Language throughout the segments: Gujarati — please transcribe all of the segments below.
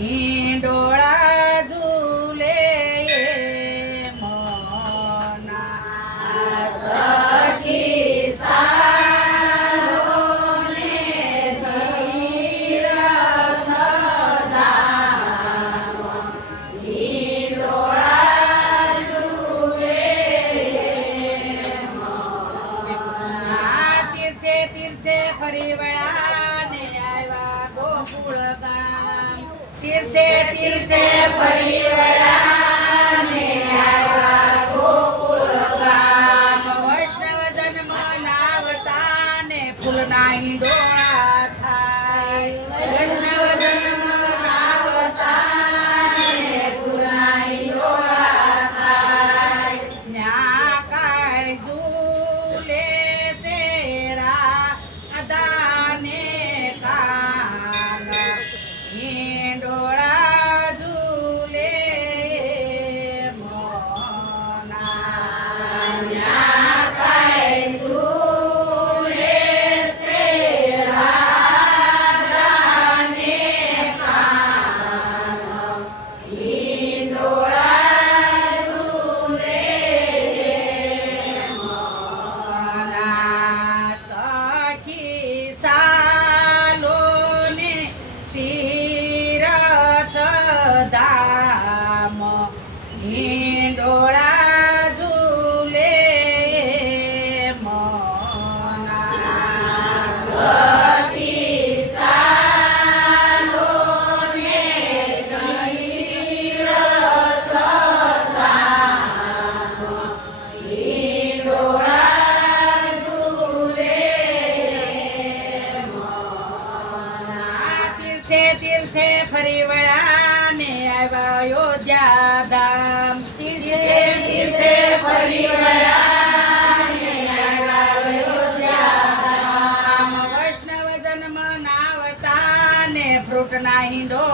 Eee. ते तीर्थे परिवया नहीं दो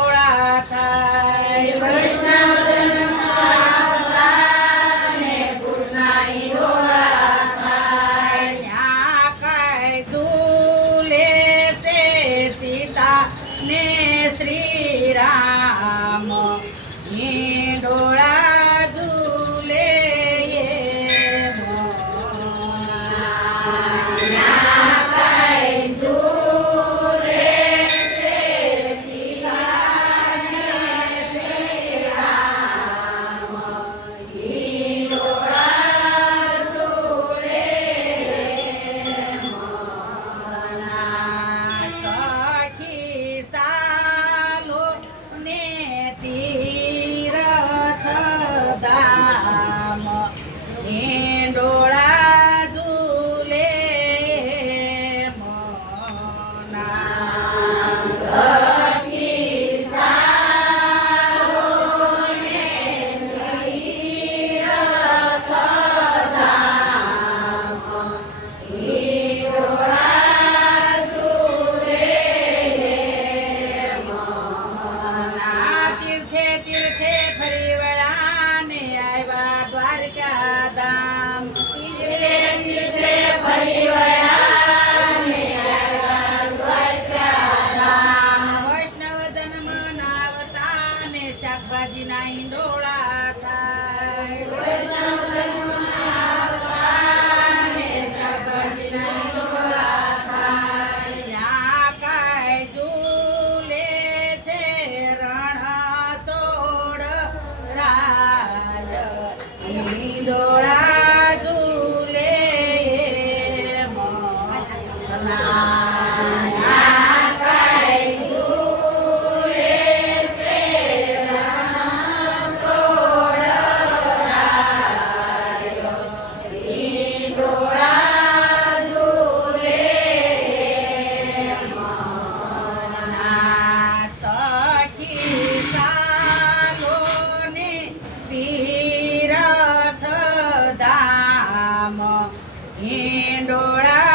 રાજી નાઈ ડો y en dorado.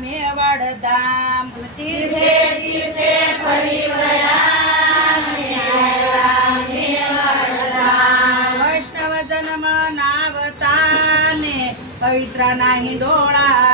मेवडदाम तीर्थे तीर्थे परिवयाम वैष्णव जनम नावताने पवित्र नाही डोळा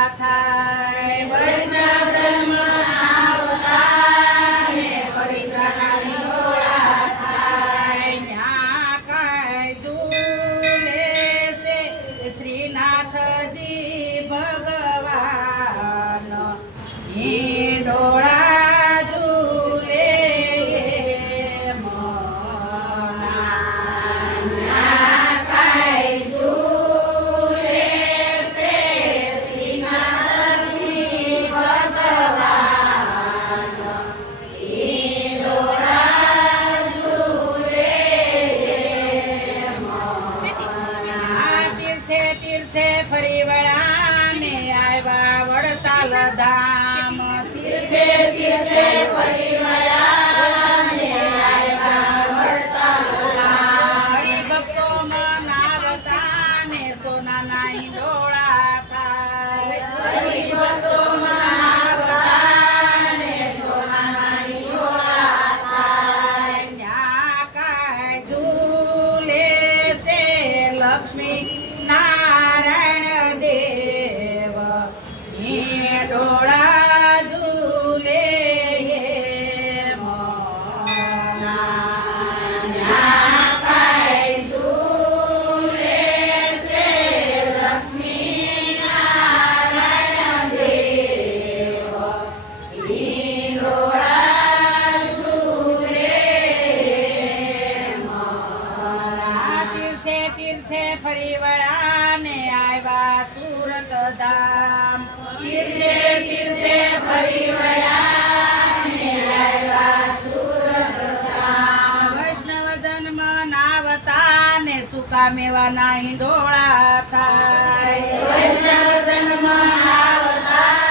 ફરી વળાને આવ્યા સુરત ધામ. તીર્થે તીર્થે ફરી વળાને આવ્યા સુરત ધામ. વૈષ્ણવ જન્મ નાવતા ને સુકા મેવાના હિંડોળા થાય. વૈષ્ણવ જન્મ નાવતા